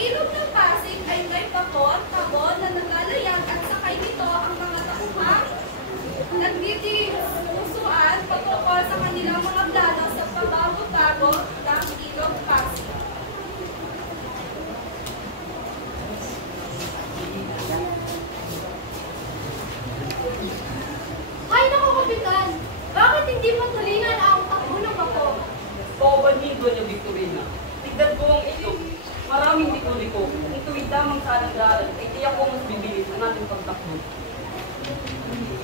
ilog ng Pasig ay may bakon, tabon na naglalayag at sakay nito ang mga tauhang nagdidiusuan patungkol sa kanilang mga plano sa pabago-bago ng ilog Pasig. Ay, naku, Kapitan! Bakit hindi mo tulingan ang takbo ng bako? Paubanido niya, Victorina. Tignan ko ang ito. Maraming liko-liko. Kung tuwid lamang sa daral, ay tiyak ko mas bibilis ang ating pagtakbo.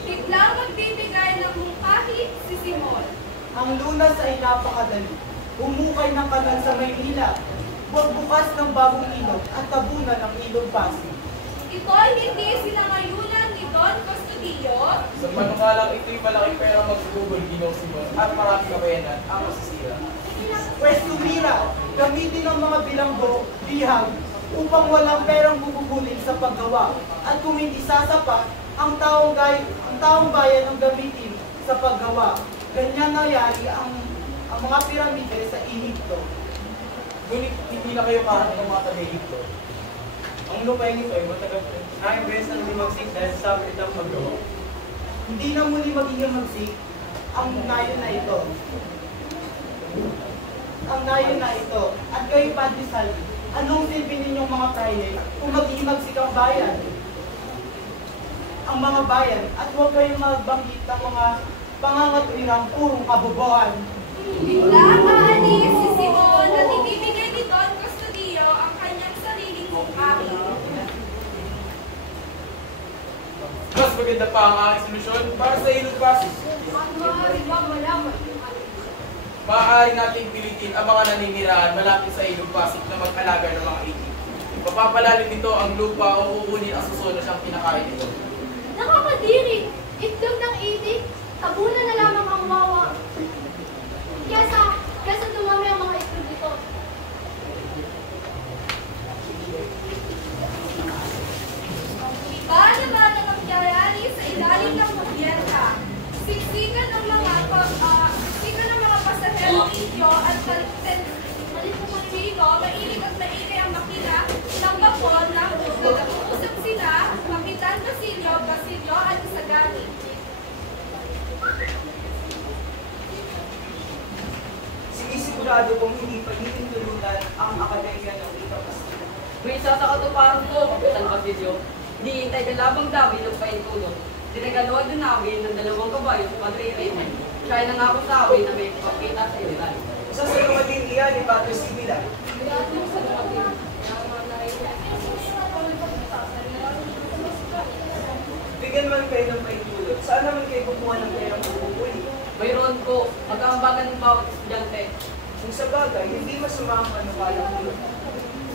Biglang magbibigay ng mungkahi si Simon. Ang lunas ay napakadali. Humukay ng kanan sa Maynila. Bukas ng bagong ilog at tabunan ng ilog Pasig. Ito ay hindi sinangayunan ni Don Custodio. Sa panukalang ito'y malaking pera magsugugol, Ginong Simon, at maraming kabayanan ang masisira. Pwes tumira, gamitin ang mga bilanggo, bihag, upang walang perang bubugulin sa paggawa. At kung hindi sasapat, ang taong bayan ang gamitin sa paggawa. Ganyan nangyari ang mga piramide sa Ehipto. Ngunit hindi na kayo kaharap ng mga taga-Ehipto. Ang lupain nito ay matagal na beses ang limagsik dahil sa itang paggawa. Hindi na muli magiging magsik ang nayon na ito. At kayo, Padre Salvi, anong silbi ninyong mga praile kung mag-imagsik ang bayan? Ang mga bayan, at huwag kayong magbanggit ng mga pangangatwirang purong kabobohan. Biglang aalis si Simon at ibibigay ni Don Custodio ang kanyang sariling mungkahi. Mas maganda pa ang aking solusyon para sa ilog Pasig. At maaari ba malaman yung ano? Maaari nating pilitin ang mga naninirahan malapit sa ilog Pasig na mag-alaga ng mga itik. Papapalalim nito ang lupa o uunin ang suso na siyang pinakain nito. Nakakadiri! Itlog ng itik, tabunan na lamang ang wawa. Kesa dumami ang mga itlog dito. Iba naman ang nangyayari sa ilalim ng kubyerta. Siksikan ng mga pasaherong Indio at Palestino, mainig at maingay ang makina ng bapon na nag-uusap sila, Kapitan Basilio at Isagani. Sinisigurado kong hindi pagiging-tulutan ang Akademya ng Ikapasila. May isa sa katuparan ko, Kapitan Basilio. Di hintay ka labang gabi ng paintulog. Diregaluan din namin ng 2 kabayo sa Padre Raymond. Siya ay nangako sa amin na may pagkita sa iyo. Sa salungatin iyan ni Padre Sibila. Bigyan man kayo ng paitulog. Saan naman kayo kukuha ng perang bubuli? Mayroon ko, magkaambagan ng bawat estudyante. Kung sa bagay, hindi masama ang panukalang tulog.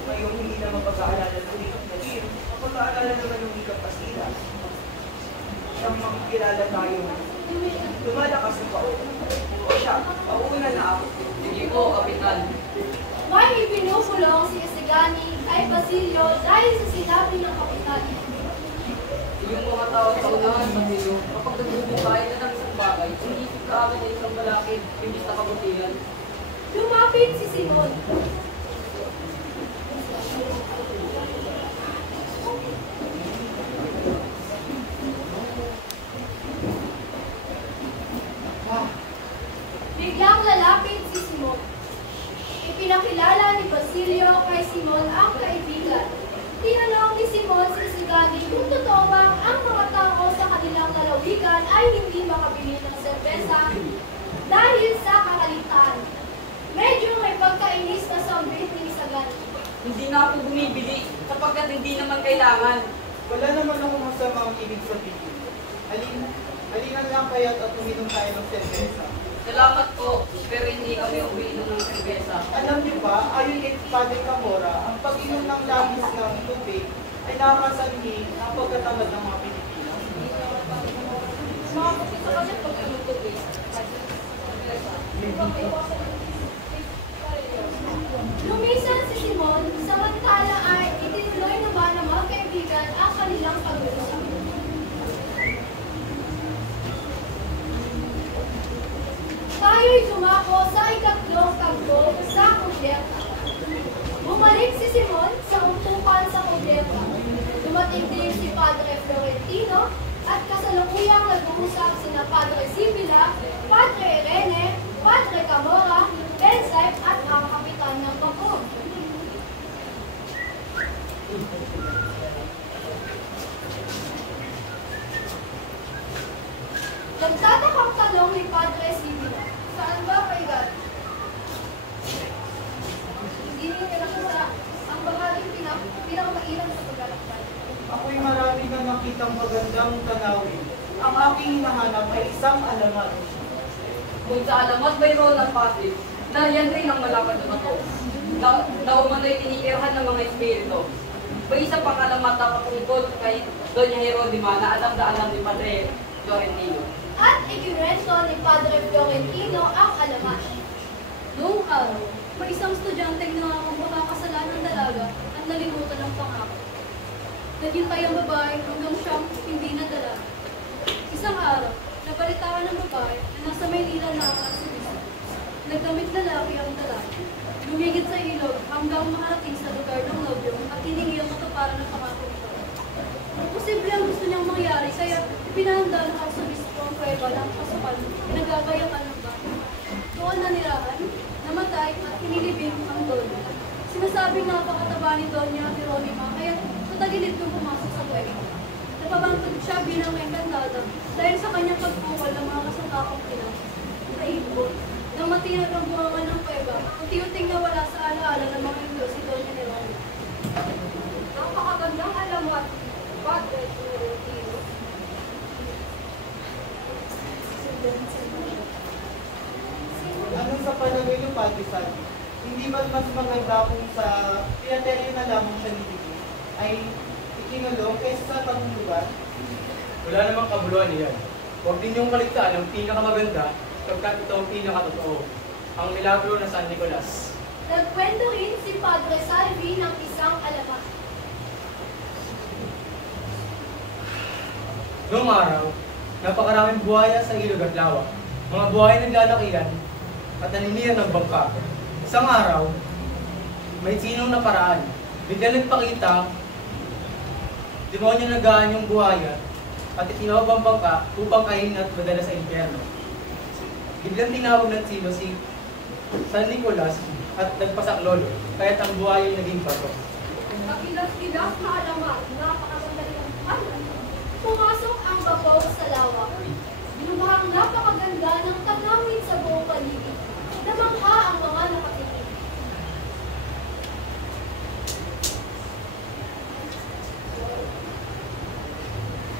Ngayong hindi na mapag-aalala ng likap na liyo, mapag-aalala naman ng ikapasila. Siyang makikilala tayo. Lumalakas ang pao. O siya, pauuna na ako. Sige po, Kapitan. May ipinupulong si Isagani kay Basilio dahil sa sinabi ng Kapitan. Yung mga tao sa unahan, Basilio, kapag nagbubukay na ng isang bagay, inisip ka agad ng isang balakid, imbis na kabutihan. Lumapit si Simon. Biglang lalapit si Simon. Ipinakilala ni Basilio kay Simon ang kaibigan. Tinanong ni Simon si Isagani kung totoo bang ang mga tao sa kanilang lalawigan ay hindi makabili ng serbesa dahil sa kakalitahan. Medyo may pagkainis na sambit ni Isagani. Hindi na ako bumibili sapagkat hindi naman kailangan. Wala naman ako masamang ibig sabihin. Halinan lang kaya't at uminom tayo ng serbesa. Salamat po, pero hindi kami umiinom ng serbesa. Alam niyo ba, ayon kay Padre Camora, ang pag-inom ng labis ng tubig ay nakakasanhi ang pagkatamad ng mga Pilipino. Sumakot sa kanya pag tubig. Lumisan si Simon, samantala ay itinuloy naman ng mga kaibigan ang kanilang pag-uusap. Tayo'y dumako sa ikatlong kagbo sa kubyerta. Bumalik si Simon sa Padre Florentino at kasalukuyang nag-uusap sina Padre Sibila, Padre Irene, Padre Camora, Bensay at ang kapitan ng bako. Nagtatakang tanong ni Padre Sibila, saan ba kayo galing? Hindi niyo kinakasa ang bahaling pinakamailang sa paglalakbay. Ako'y marami na nakitang magandang tanawin. Ang aking hinahanap ay isang alamat. Kung sa alamat mayroon ng pasid, nariyan rin ang malapad na bato. Na umano'y tinitirahan ng mga espiritu. May isa pang alamat na patungkol kay Doña Herodima na alam ni Padre Florentino. At ikinuwento ni Padre Florentino ang alamat. Noong araw, may isang estudyanteng nakakasala ng dalaga at nalimutan ng pangako. Naghintay ang babae hanggang siyang hindi nadala. Isang araw, nabalitaan ng babae na nasa Maynila na ang arsibispo. Nagdamit lalaki ang dalaga. Lumigit sa ilog hanggang makarating sa lugar ng nobyo at hiningi ang katuparan ng pangako nito. Posible ang gusto niyang mangyari kaya ipinahanda ng arsibispo ang kuweba ng pasukan pinagagayakan ng bahay. Doon nanirahan, namatay at hinilibing ang Donya. Sinasabing napakataba ni Doña Jeronima kaya sa tagilid kong pumasok sa kuweba. Napabangkod siya bilang engkantada dahil sa kanyang pagpukol ng mga kasangkapang naibot. Nang matinag ang buwangan ng kuweba, unti-unting nawala sa alaala ng mga Hindyo si Doña Jeronima. Napakagandang alamat, Padre Florentino. Anong sa palagay niyo, Padre Salvi? Hindi ba mas maganda kung sa pinateryo na lamang siya nilibig ay ikinulong kaysa sa paglugar? Wala namang kabuluhan niyan. Huwag din niyong kaligtaan ang pinakamaganda pagkat ito ang pinakatotoo. Ang milagro ng San Nicolas. Nagkwento rin si Padre Salvi ng isang alamat. Noong araw, napakaraming buhaya sa ilog at lawa. Mga buhaya naglalakihan at naniniyan ng bangka. Isang araw, may sinong naparaan. Bigla nagpakita, demonyo nagaan yung buhaya at itinawag ang bangka upang kainin at madala sa impyerno. Biglang tinawag ng sino si San Nicolas at nagpasaklolo, kaya't ang buhaya ay naging bato. Kakilas-kilas na alamat, napakasandali ang alam. Pumasok ang babaw sa lawa. Binubahang napakaganda ng tanawin sa buong paligid. Namangha ang mga nakatitig.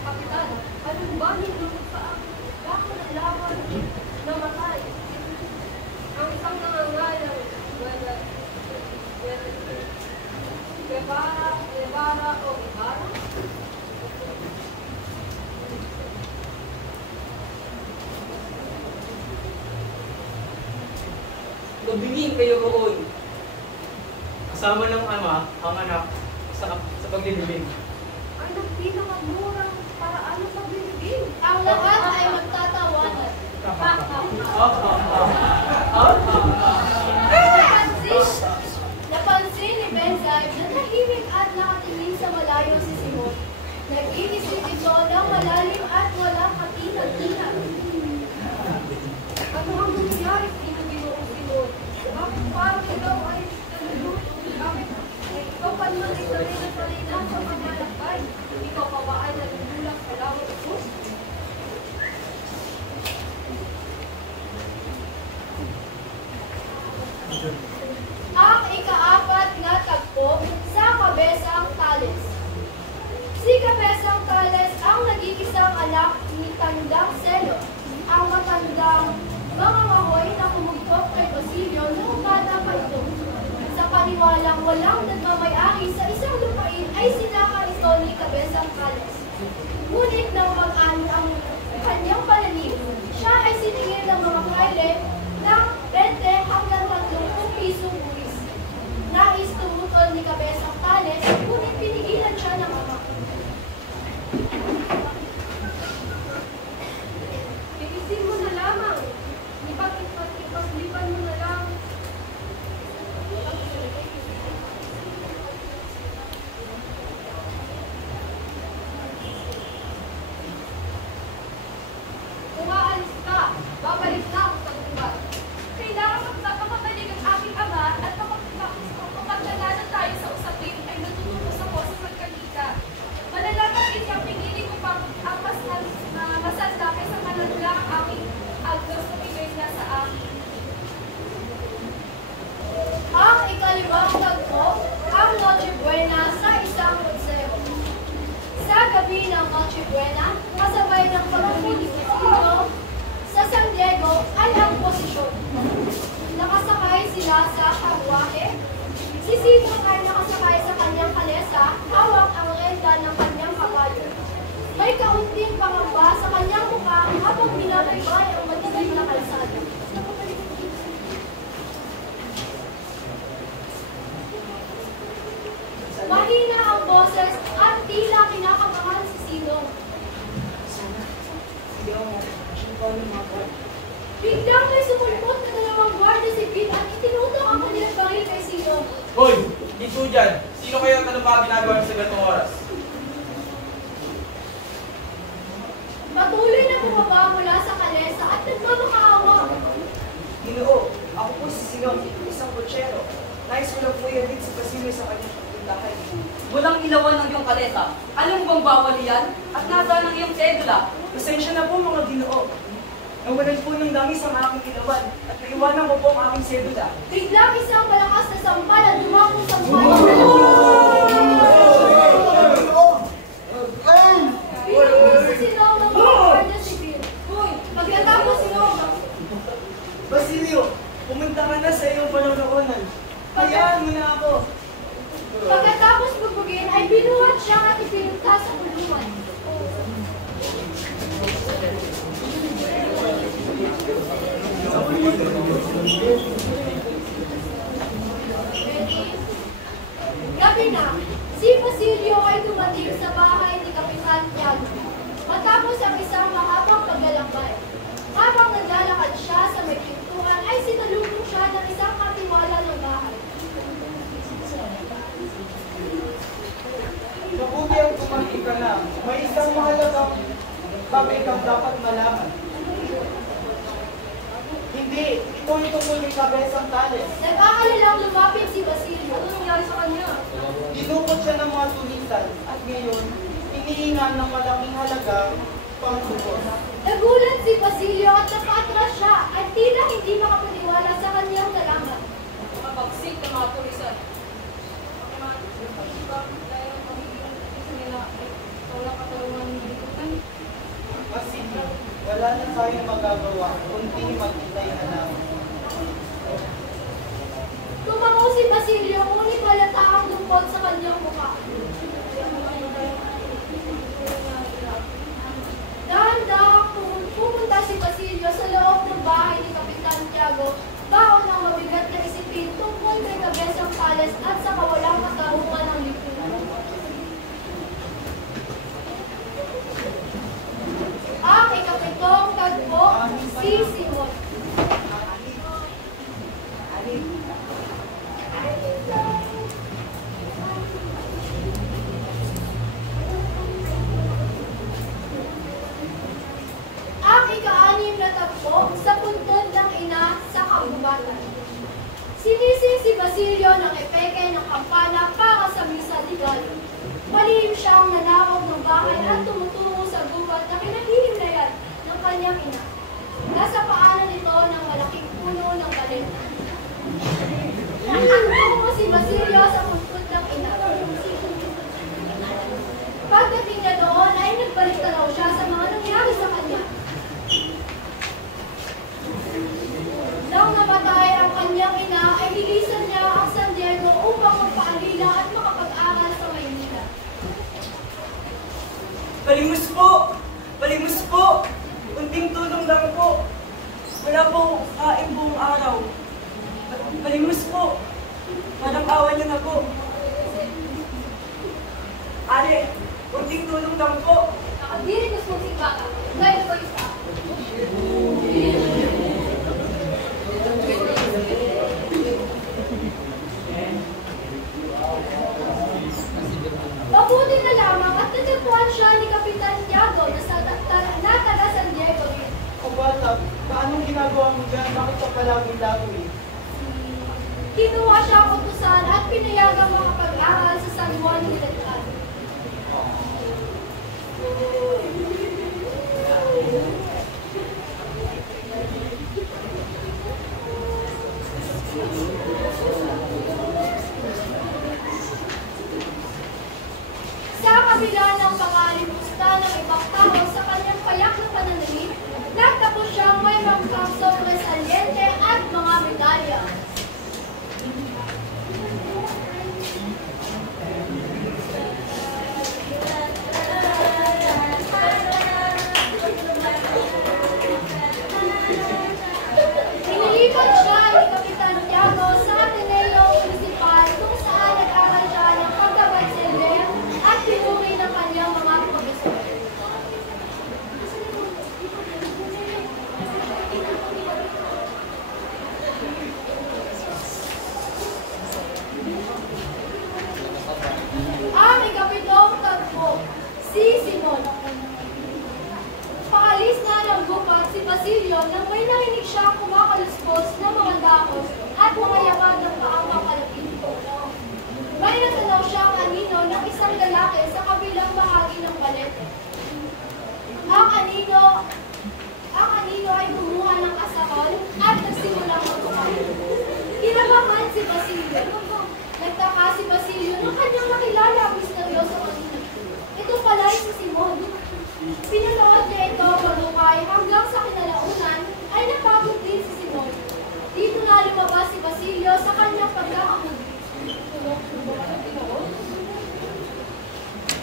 Kapitan, anong ba nilulog sa akin? Dako ng laban, namatay. Ang isang nangangalang, Guevara o Ibarra? Lubingin kayo roon. Kasama ng ama ang anak sa paglilibing. Ay, nagpinakamurang paraan ng paglilibing. Ang lahat ay magtatawanan. Napansin ni Bensay na tahimik at nakatingin sa malayo si Simon. Nag-iisip ito ng malalim at walang katinag-tinag. Ano ang nangyari sa Ginoo Simon? Bakit parang ikaw ay naluluto? Bakit ikaw pa naman ay sarili-sarili sa paglalakbay? Ikaw pa ba ay nalululak sa lawat ko? Ang ika-apat na tagpo sa Kabesang Tales. Si Kabesang Tales ang nag-iisang anak ni Tandang Selo, ang matandang mga mahoy na kumugtok kay Basilio noong bata pa ito. Sa paniwalang walang nagmamayari sa isang lupain ay sinaka ito ni Kabesang Tales. Ngunit nang mag-ano ang kanyang pananim, siya ay siningil ng mga kaile ng 20 hanggang 30 piso buwis. Nais tumutol ni Kabesang Tales, ngunit pinigilan siya ng ama. Iisin mo na lamang. Ipaslipan mo na lang. Pangalawang tagpo, ang Noche Buena sa isang konseho. Sa gabi ng Noche Buena, kasabay ng pagpupuli sa San Diego ay ang posisyon. Nakasakay sila sa karwahe. Si Simon ay nakasakay sa kanyang kalesa, hawak ang renda ng kanyang kabayo. May kaunting pangamba sa kanyang mukha habang binabaybay ang madilim na kalsada. Mahina ang boses at tila kinakabahan si Simon. Biglang may sumulpot na dalawang guardia sibil at itinutok ang kanilang bangil kay Simon. Hoy! Dito dyan! Sino kayo at ano pa ginagawa niyo sa ganitong oras? Patuloy na bumaba mula sa kalesa at nagmamakaawa. Ginoo, ako po si Simon, isang kotsero. Nais ko lang po din si Basilio sa kanyang pagpuntahan. Walang ilawan ng iyong kalesa. Alam mo bang bawal yan? At nasaan ang iyong sedula? Pasensya na po mga Ginoo. Nawalan po ng damis ang aking ilawan at naiwanan ko po ang aking sedula. Biglang isang malakas na sampal at dumako sa bayan. Pinunod si Simon ng mga guardia sibil. Pagkatapos Simon, Basilio, pumunta ka na sa iyong panunoonan. Hayaan mo na ako. pagkatapos bugbugin ay binuhat siya at ipinunta sa kulungan. Gabi na, si Basilio ay dumating sa bahay ni Kapitan Tiago. Matapos ang isang mahabang paglalakbay. Habang naglalakad siya sa may pintuan ay sinalubong siya ng isang katiwala ng bahay. Mabuti ang tumanggit ka na. May isang mahalagang bagay kang dapat malaman. Hindi, ito ay tungkol kay Cabezang Tales. Nag-aalalang lumapit si Basilio. Ano nangyari sa kanya? Dinukot siya ng mga tulisan at ngayon, iniingan ng malaking halaga pangtubos. Nagulat si Basilio at napatras siya at tila hindi makapaniwala sa kanyang nalaman. Makabagsik ng mga tulisan. Kasi wala na tayong magagawa kundi maghintay na lang. Tumango si Basilio ngunit halata ang lungkot sa kanyang mukha. Dahan-dahang pumunta si Basilio sa loob ng bahay ni Kapitan Tiago, baon ng mabigat na isipin tungkol kay Cabezang Tales at sa kawalang katauhan ng lipunan. Ang ikapitong tagpo, si Simon. Ang ika-anim na tagpo sa puntod ng ina sa kagubatan. Sinising si Basilio ng epeke ng kampana para sa misa legal. Malihim siyang nanakot ng bahay at tumutungo sa gubat na kinahihimlayan ng kanyang ina. Nasa paanan nito ng malaking puno ng balena. Nakatungo si Basilio sa puntod ng ina. Pagdating niya doon ay nagbalik tanaw siya sa mga nangyari sa kanya. Nang namatay ang kanyang ina, ay hilisan niya ang San Diego upang magpaalila at makapag-aral sa Maynila. Palimus po! Palimus po! Unting tulong lang po. Wala po kain buong araw. Palimus po! Parang awa niyo na po. Are, unting tulong lang po. Nakadiri ko sa musik baka. Dahil ko isa. Mabuti na lamang at natagpuan siya ni Kapitan Tiago na taga San Diego rin. O bata, paanong ginagawa mo dyan? Bakit ka palagi-lagi? Kinuha siya ang utusan at pinayagang makapag-aral sa San Juan de Letrán. si Simon. Paalis na ng gubat si Basilio nang may narinig siya kumakaluspos ng mga dahon at mga yaman ng paamang kalapit. May natanaw siyang anino ng isang lalaki sa kabilang bahagi ng palete. Ang anino ay kumuha ng asahol at nagsimulang magkukain. Kinabahan si Basilio. Nagtaka si Basilio nang kanyang nakilala ang misteryosong anino. Ito pala ay si Simon. Pinanood niya ito malukay hanggang sa kinalaunan ay napagod din si Simon. Dito na lumabas si Basilio sa kanyang pagkakamuli.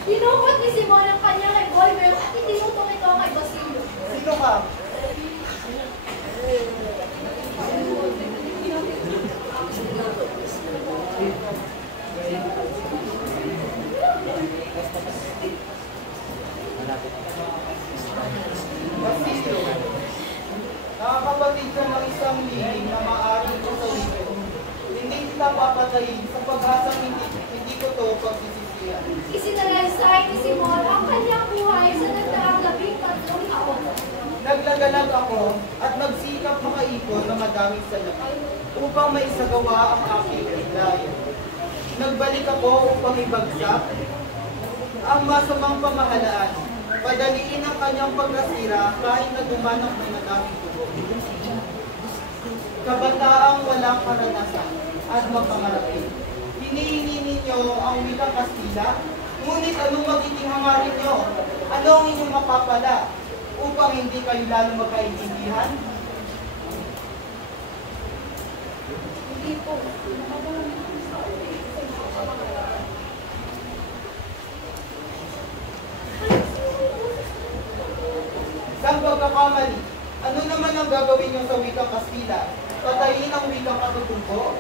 Tinukot ni Simon ang kanyang revolver at itinutok ito kay Basilio. Sino ka? Basilio, nakakapatid ka ng isang lihim na maaaring ko sa ito. Hindi kita papatayin sa paghasang hindi ko to pagsisisihan. Isinalaysay ni Simon ang kanyang buhay sa nagdaang 13 taon. Naglagalag ako at nagsikap makaipon ng madaming salapi upang maisagawa ang aking layunin. Nagbalik ako upang ibagsak ang masamang pamahalaan. Padaliin ang kanyang pagkasira kahit na dumanak ng madaming tubo. Kabataang walang karanasan at magkamarapin. Hinihingi ninyo ang wikang Kastila, ngunit anong magiging hangarin nyo? Ano ang inyong mapapala upang hindi kayo lalo magkaintindihan? Hindi po. Sang pagkakamali, ano naman ang gagawin nyo sa wikang Kastila? Patayin ang wikang katutubo?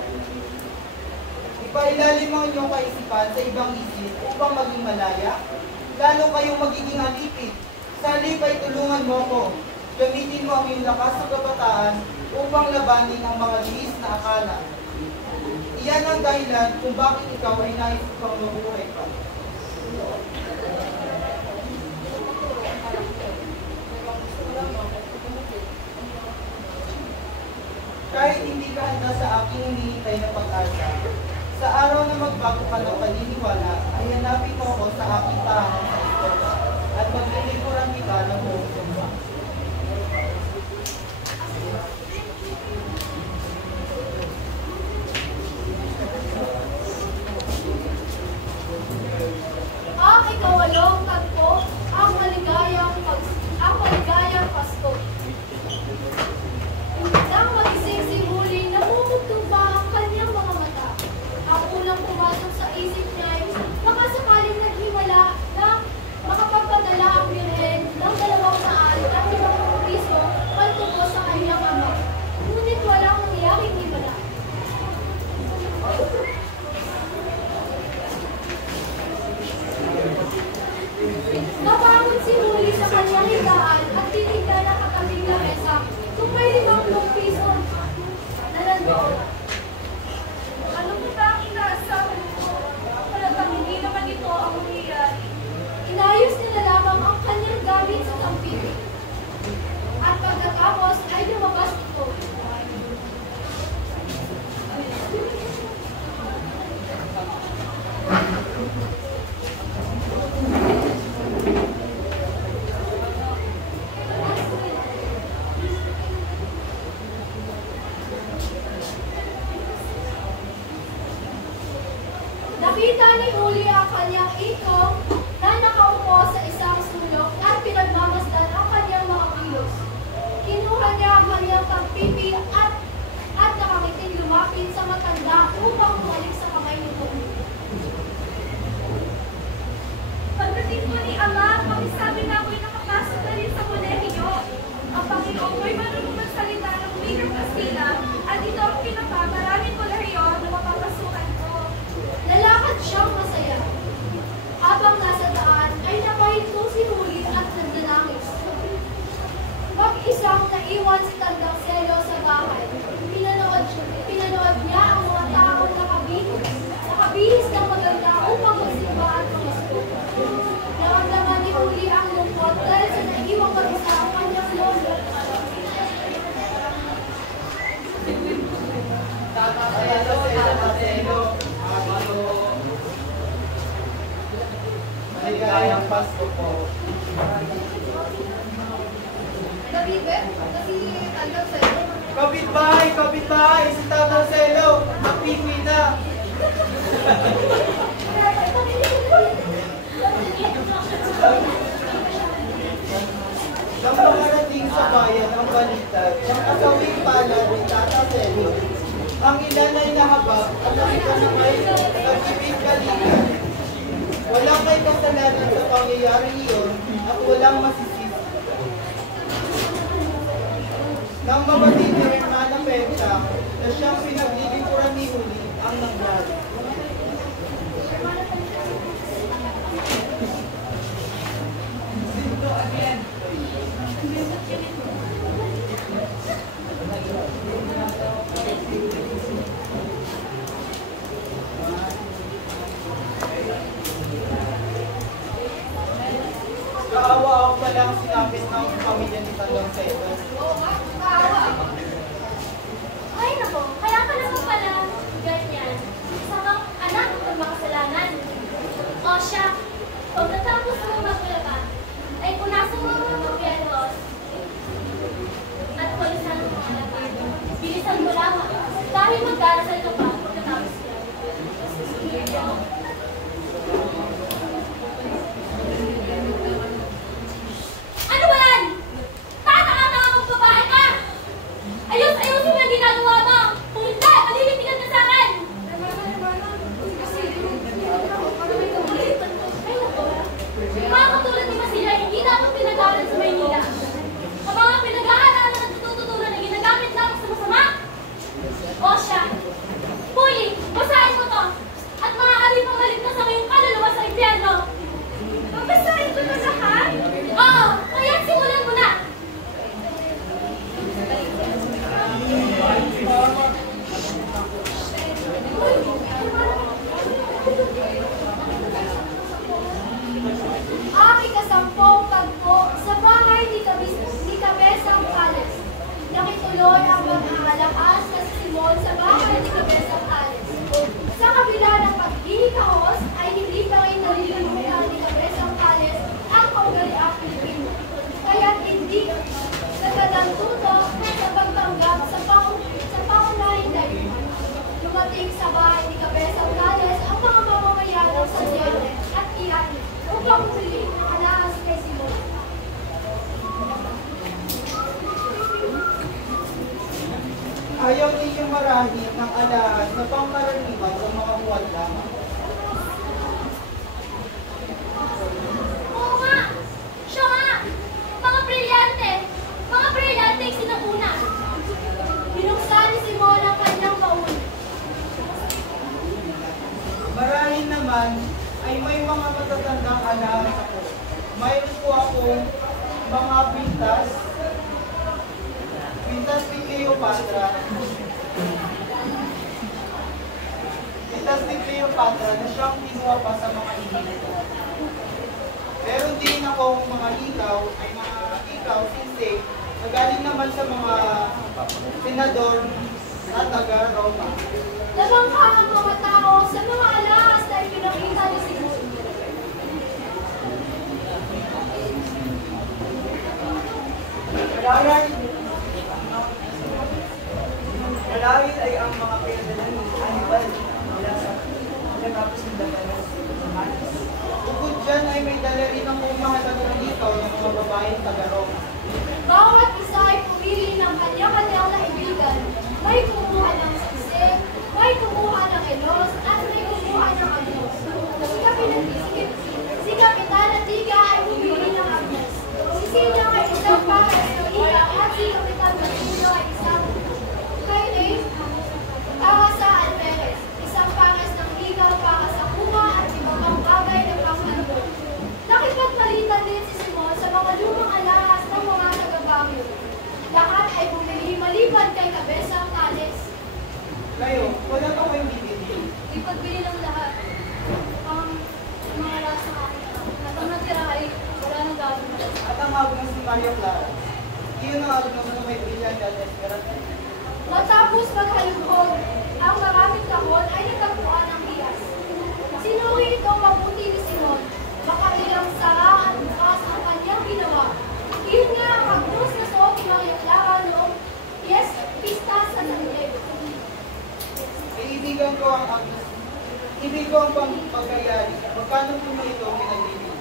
Ipailalim ang inyong kaisipan sa ibang isip upang maging malaya? Lalo kayong magiging alipid. Sa halip ay tulungan mo ko. Gamitin mo ang iyong lakas sa kabataan upang labanin ang mga lihis na akala. Iyan ang dahilan kung bakit ikaw ay nais pang mabuhay pa. Kahit hindi ka handa sa aking hinihintay na pag-asa, sa araw na magbago ka ng paniniwala, ay hanapin mo ako sa aking tahanan sa eskwela at maglilikuran kita ng buong sumba. Ang ikawalong tagpo, ang maligayang Pasko. Nang magising si Huli, namumugtugba ang kanyang mga mata. Ang unang pumasok sa isip niya ay baka sakaling naghimala na makapagpadala ang Birhen ng 200 piso pagtubo sa kanyang ama. Ngunit walang nangyaring himala. Nabangon si Huli sa kanyang higaan at tinignan ang katabing lamesa kung may 50 piso na nandoon. Ano mo ba ang inaasahan mo? Talagang hindi naman ito ang mangyayari. Inayos nila lamang ang kanyang gamit sa tampili. At pagkatapos ay lumabas ito. Nakita ni Huli ang kanyang ikong na nakaupo sa isang sulok at pinagmamasdan ang kanyang mga kilos. Kinuha niya ang kanyang pagpipi at nakangiting lumapit sa matanda upang bumalik sa kamay nito. Pagdating ko ni Ama, pakisabi na ako'y nakapasok na rin sa kolehiyo. Ang Panginoon ko'y marunong magsalita ng wikang Kastila at ito ang pinapamaraming kolehiyo na mapapasukan ko. Lalakad siyang masaya. Habang nasa daan ay napahinto si Huli at nagdanangis. Mag-isang naiwan si Tandang Selo sa bahay. Pinanood niya ang mga taong nakabihis Maligayang Pasko po. Nabibe? Kasi talagang sa'yo. Kapitbahay, si Tatang Selo, napipid na. Nang makarating sa bayan ng balita, ng kasawing pala ni Tata Selo, ang ilan ay nahabag at ang iba naman ay nag-ibig balikan. Walang may kasalanan sa pangyayari iyon at walang masisisi. Nang mabatid ni Hermana Petra na siyang pinaglilikuran ni Huli ang nangyari. Kaawa ako palang sinapit ng pamilya ni Tandang Seven. Oo nga, kaawa. Ay nako, kaya ka naman pala ganyan. Isang anak ng makasalanan. O siya, pagkatapos mo maglaba, ay punasan mo ang mga propietos at pulisan mo ang laban. Bilisan mo lamang dahil magdarasal ka pa pagkatapos yan. Ano ba yan? Tataka-taka kong babae ka! Ayos-ayusin mo yung ginagawa mo! Kung hindi, malilitigan ka sa akin! Kasi, para may kamulit. Ay, nako. Yung mga katulad ni Masila, hindi dapat pinag-aaral sa Maynila. Ang mga pinag-aaral na natututunan na ginagamit lang sa masama. O siya, Puli, basahin mo to! At maaari pang maligtas sa ngayong kaluluwa sa impyerno. Babasahin ko na lahat? Oo, kaya simulan mo na! Ang ikasampung pagpo sa bahay ni Cabezang Palace. Nakituloy ang mag-aalakas na si Simon sa bahay ni Cabezang Palace. Sa kabila ng paghihikahos ay hindi pa rin nalilimutan ni Cabezang Palace ang kaugaliang Pilipino. Kaya hindi nagkadantuto sa pagtanggap sa pangunahing dahilan. Dumating sa bahay ni Cabezang Palace ang mga mamamayan ng Santiago at Ian upang bumili ng alahas kay Simon. Ayaw ninyong marahit ng alahas na pangkaraniwan sa mga huwad lamang. Oo nga! Siya nga! Mga brilyante! Mga brilyante ang sinakuna! Binuksan ni Simon ang kanyang baon. Marahil naman ay may mga matatandang alahas ako. Mayroon po akong mga pintas ni Cleopatra. Pintas ni Cleopatra na siyang kinuha pa sa mga Egypto. Meron din akong mga ikaw, ay mga ikaw, sisig, na galing naman sa mga senador na taga-Roma. Nabangka ang mga tao sa mga alahas na ipinakita ni Simon. Marahil ay ang mga pinadala ni Hannibal mula sa natapos ng dalawa sa Hanas. Bukod dyan ay may dala rin akong mahalagang ikaw ng mga babaeng taga-Roma. Bawat isa ay pumili ng kanya-kanyang kaibigan. May kumuha ng sisig, may kumuha ng elos, at may kumuha ng agnos. Si Kapitan Antiga ay pumili ng agnos. Si Sina ay isang pares ng ika at si Kapitan Basilio ay isang kainin para sa alperes. Isang pares ng ikaw para sa kuma at iba pang bagay ng panghandog. Nakipagpalitan din si Simon sa mga lumang alahas ng mga taga-Bagyo. Lahat ay bumili maliban kay Cabezang Palace. Kayo, wala pa kayong bibili. Ipagbili ng lahat. Ang mga lasa akin. At ang natira ay wala nang gagawin. At ang agnos ni Maria Clara. Iyon ang agnos na may brilliant at esperanza. Matapos maghalubog, ang maraming kahon ay nagkakuan ng bias. Sinuri ito mabuti ni Simon, makailang Ibig ko ang pagkayari. Magkano po na ito ang pinagbibig?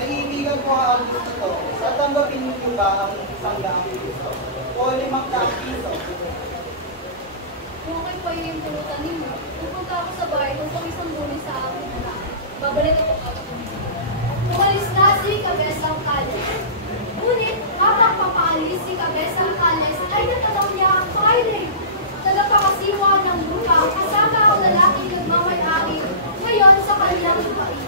Naiibigan ko ang gusto to. Tatanggapin niyo ba ang 100 piso? O 500 piso? Kung ako'y pahihintulutan ninyo, pupunta ako sa bahay kung isang bunin sa akin na babalik ako ako. Umalis na si Cabezang Cales. Ngunit habang papaalis si Cabezang Cales ay natanaw niya ang baile. Tagapakasiwa ng lupa kasama ang lalaking nagmamayari ngayon sa kanilang lupain.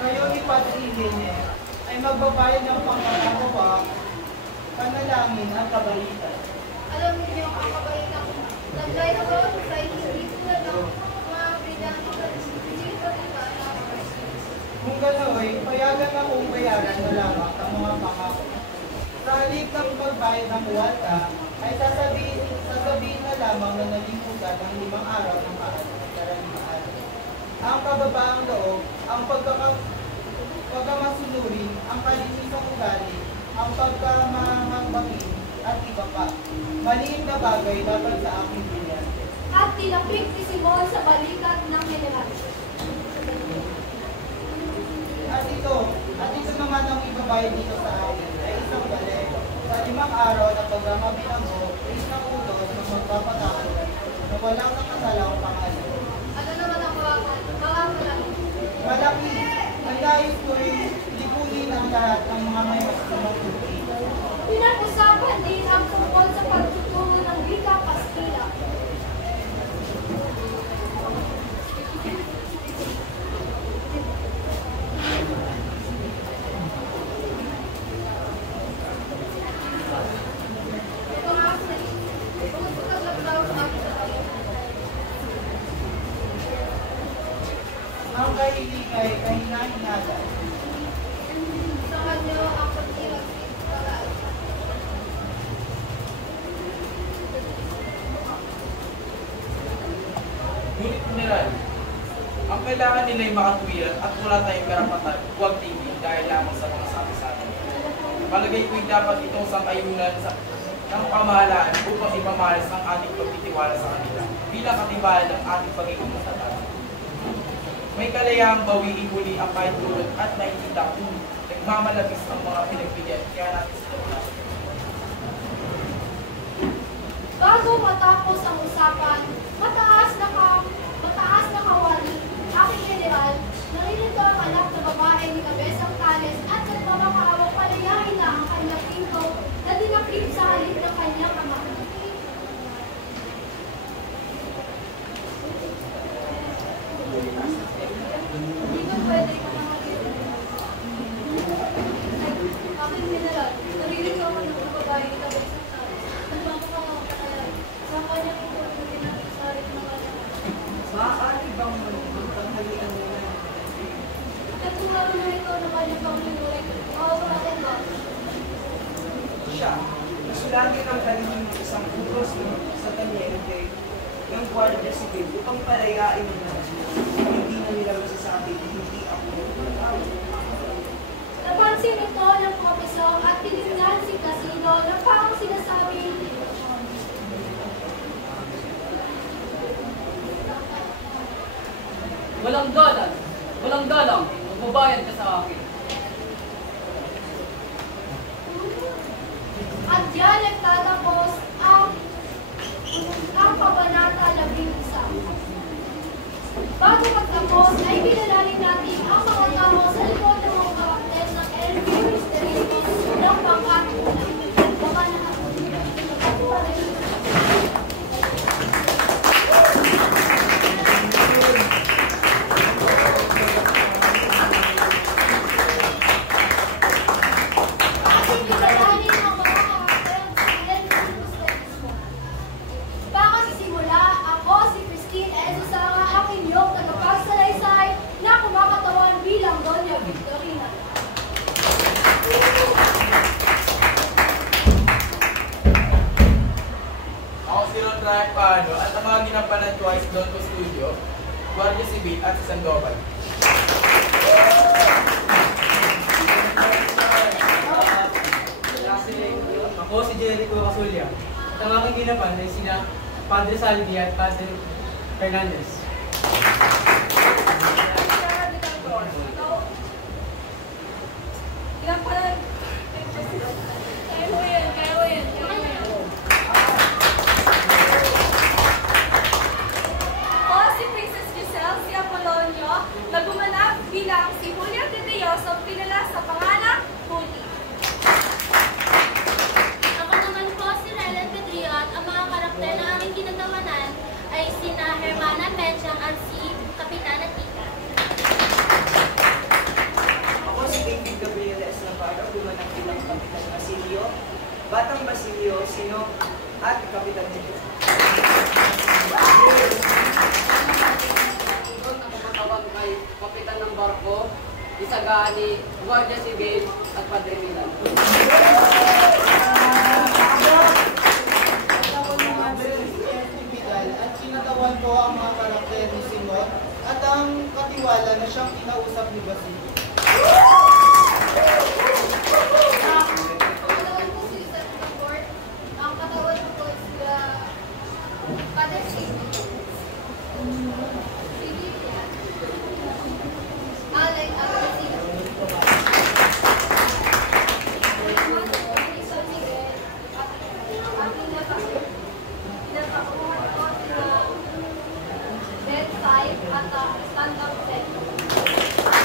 Kayo ni Padre Irene ay magbabayad ng pangkakawa, panalangin at kabalitan. Alam niyo ang kabalitan ko. Nag-try na ba sa hindi tulad ng mga brilyante sa Kung gano'y, payagan akong bayaran na lamang ang mga pangako. Sa halip ng pagbayad ng kuwata, ay sasabihin na lamang na nalimutan ng 5 araw ng karaniwan. Ang kababaang loob, ang pagkamasunurin, ang kalinisang ugali, ang pagkamahangbakin, at iba pa. Maliit na bagay dapat sa aking brilyante. at tinapik ni Simon sa balikat ng general. At ito naman ang ibabayad dito sa akin ay isang balik. Sa 5 araw na pagmamabilanggo, isang utos na magpapatakot na walang nakasalang pangalan. Ano naman ang kawakan? Malaki, ang nais ko rin lipunin ang lahat ng mga may masamang tuti. Pinag-usapan din ang tungkol sa pagtuturo ng wika Kastila. Ito nga ako pagkakatawa sa akin sa tayo. Ang kahiligay ay hinahinatan. Sa kanya ang pagkirag sa talaan. Ngunit General, ang kailangan nila ay makatuwiran at wala tayong karapatan, huwag tingin dahil lamang sa mga sabi sa atin. Palagay ko'y dapat itong sangkayunan ng pamahalaan upang ipamahalas ang ating pagtitiwala sa kanila bilang katibayan ng ating pagiging matatag. May kalayahang bawiin muli ang kahit tulad at nakikita kung nagmamalabis ang mga pinagbigyan kaya natin sila pinasok. Bago matapos ang usapan, mataas na kawali, aking general, narilito ang anak na babae ni Cabezang Cales at nagmamakaawang palayain na ang kanyang pinto na dinakip sa halip ng kanyang ama. Hindi ba pwede ka na aking general, narilito ako ng babae ni Cabezang Cales. Nagmamakaawang palayain sa kanyang pinto na dinakip sa halip ng kanyang ama. Maaari bang magtanghalian nila? At kung lalo na ito na kanyang panglunurin, makakarating ba? Siya, nasulatin ang kalihim ng isang utos sa tanyente ng Guardia Civil upang palayain nila. Hindi na nila masasabi, hindi ako. Napansin ito ng komisyon at tinignan si Casino na parang sinasabing, Walang galang, magbabayad ka sa akin. at diyan nagtatapos ang Kabanata 11. Bago magtapos ay pinalangin natin ang mga tao sa likod ng mga karakter ng LV Mysterious ng pangkat. Baka ating pinalangin ang mga karakter ng LV Mysterious. Pakasisimula, ako si Christine Ezusara, ang inyong tagapagsalaysay na kumakatawan bilang Doña Victorina. Ako si Ron Ryan Paano at ang mga ginampanan ko ay si Don Studio, Guardia Civil at si Sandoval. Ako si Jericho Casulya. At ang aking ginapan ay sina Padre Salvi at Padre Fernandez. Ako si Princess Giselle, si Apolonio, na gumanap bilang si Julia de Dios o kilala sa pangalang Juli. Ako naman po si Relen Pedrillo at ang mga karakter na aming ginagawanan ay sina Hermana Mechang at si Kapitana Tika. Ako si David Gabriel S. Navarro, gumanap bilang Kapitan Basilio, Batang Basilio, Sino, at Kapitan Tito. Doon ang katawan kay Kapitan ng Barko, Isagani, Guardia Civil at Padre Milan. Ako naman si Vidal at sinatawan ko ang mga karakter ni Simon at ang katiwala na siyang kinausap ni Basilio. Ang katawan ko si Seth Report, ang katawan ko si Padre Alay at Basilio. Bedside at stand-up set.